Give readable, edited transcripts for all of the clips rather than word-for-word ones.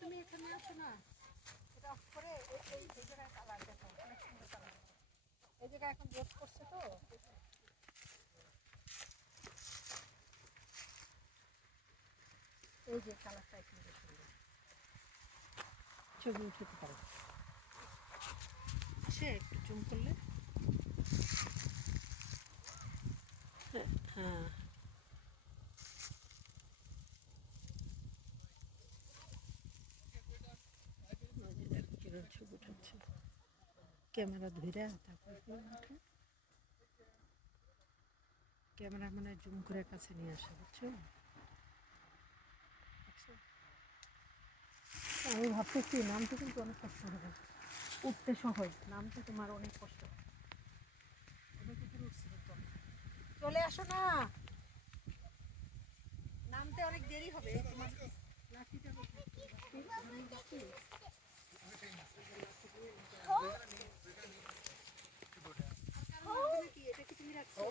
তুমি এখানে আসো না, এটা অফ করে এই জায়গায় কালার দেখো, অনেক সুন্দর কালার। এই জায়গায় এখন রোদ করছে তো, এই যে কালারটা সুন্দর সুন্দর ছবি উঠাতে পারো। আসে একটু জুম করলে, হ্যাঁ ছবি উঠাচ্ছে ক্যামেরা ধরে, তারপরে ক্যামেরা মানে জুম করে কাছে নিয়ে আসে, বুঝছো? আমি ভাবতেছি নামটা কিন্তু অনেক কষ্ট হবে, উঠতে সহজ, নামটা তোমার অনেক কষ্ট। চলে আসো না, নামতে অনেক দেরি হবে। তোমার লাঠিটা কি এটা কি তুমি রাখছো?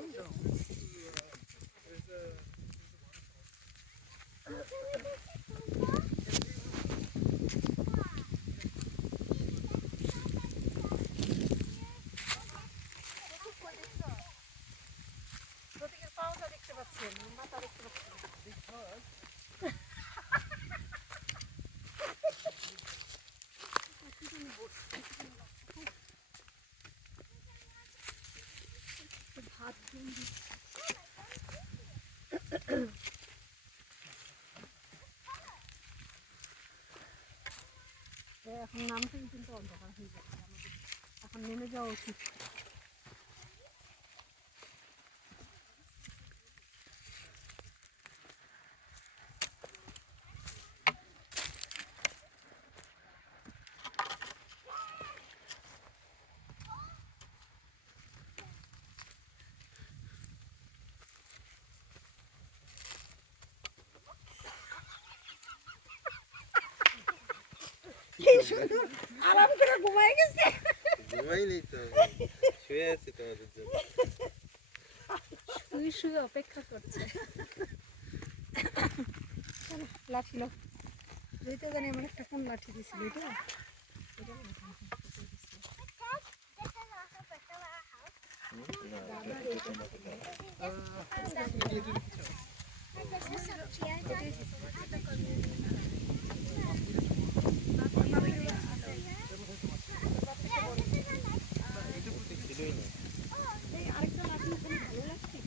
প্রতীকের পাওটা দেখতে পাচ্ছেন, মাথা দেখতে পাচ্ছেন। ভাত এখন নামতেই কিন্তু অন্ধকার হয়ে যাচ্ছে আমাদের, এখন নেমে যাওয়া উচিত। কি সুন্দর আরাম করে ঘুমাই গেছে। ঘুমাইনি তো, শুয়ে আছি তোমাদের জন্য। শুয়ে শুয়ে অপেক্ষা করছে। লাঠি লো, যেতে জানি আমার একটা কোন লাঠি দিছিল এটা। আরেকটা লাঠি ভালো লাগছে,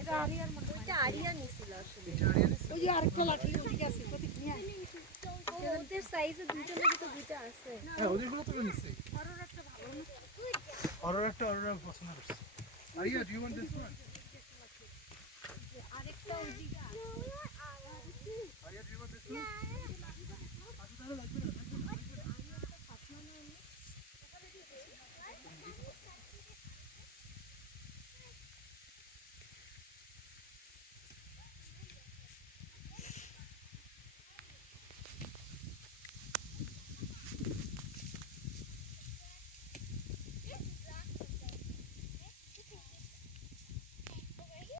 এটা আরিয়ার মতো, এটা আরিয়া নিছিল আসলে। ওই যে আরেকটা লাঠি ওদিকে আছে, প্রতীক নিয়ে ওদের সাইজে দুইজনের তো দুইটা আছে। হ্যাঁ ওদেরগুলো তো নিছি। আরোর একটা ভালো না, অরোরা পছন্দ করছে। Aria do you want this one? আরেকটা ওদিকে আছে। Aria do you want this one?